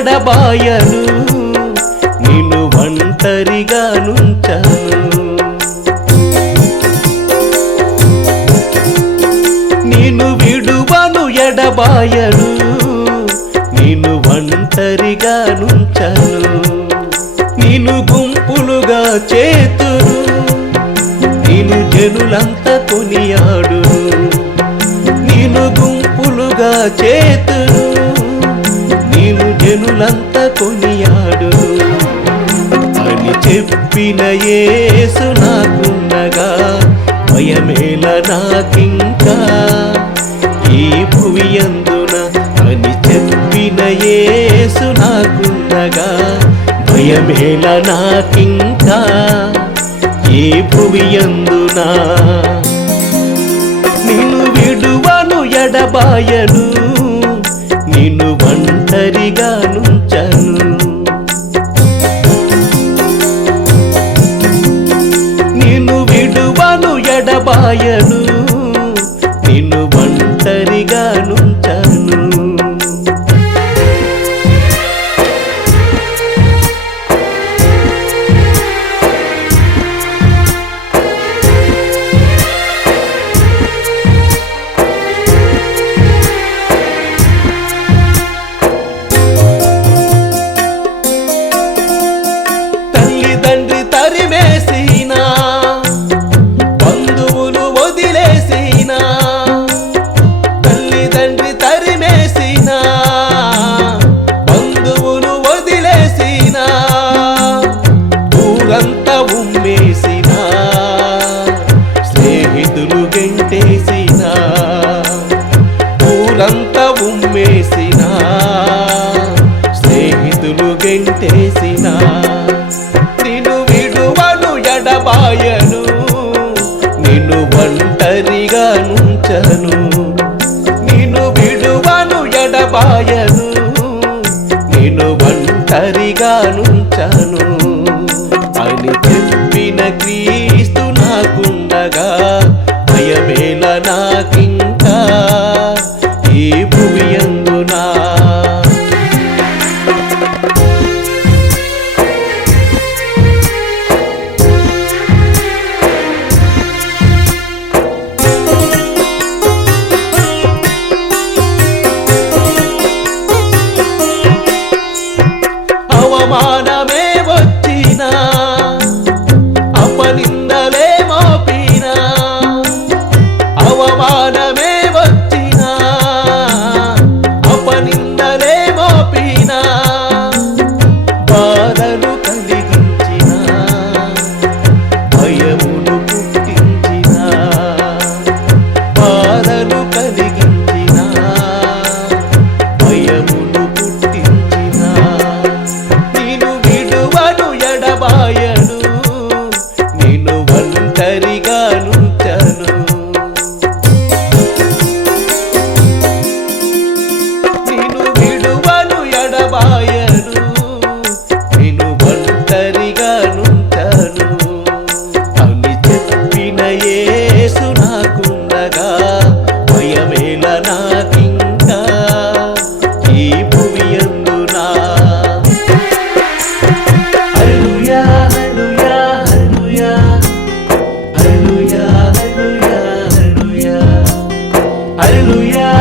ఎడబాయను నిన్ను ఒంటరిగా నుంచను. నిన్ను విడువను ఎడబాయను నిన్ను ఒంటరిగా నుంచను. నిన్ను గుంపులుగా చేతును నిన్ను జనులంతా కొనియాడు నిన్ను గుంపులుగా చేతును జనులంతా కొనియాడు. అని చెప్పిన యేసు నాకున్నగా భయమేల నాకింకా. ఈ భువి అందున అని చెప్పిన యేసు నాకున్నగా భయమేల నాకింకా. ఈ భువి అందునా నిన్ను విడువను ఎడబాయను. నిన్ను ఒంటరిగా నుంచను. నిన్ను విడువను ఎడబాయను. పాయను నేను ఒంటరిగాను Hallelujah.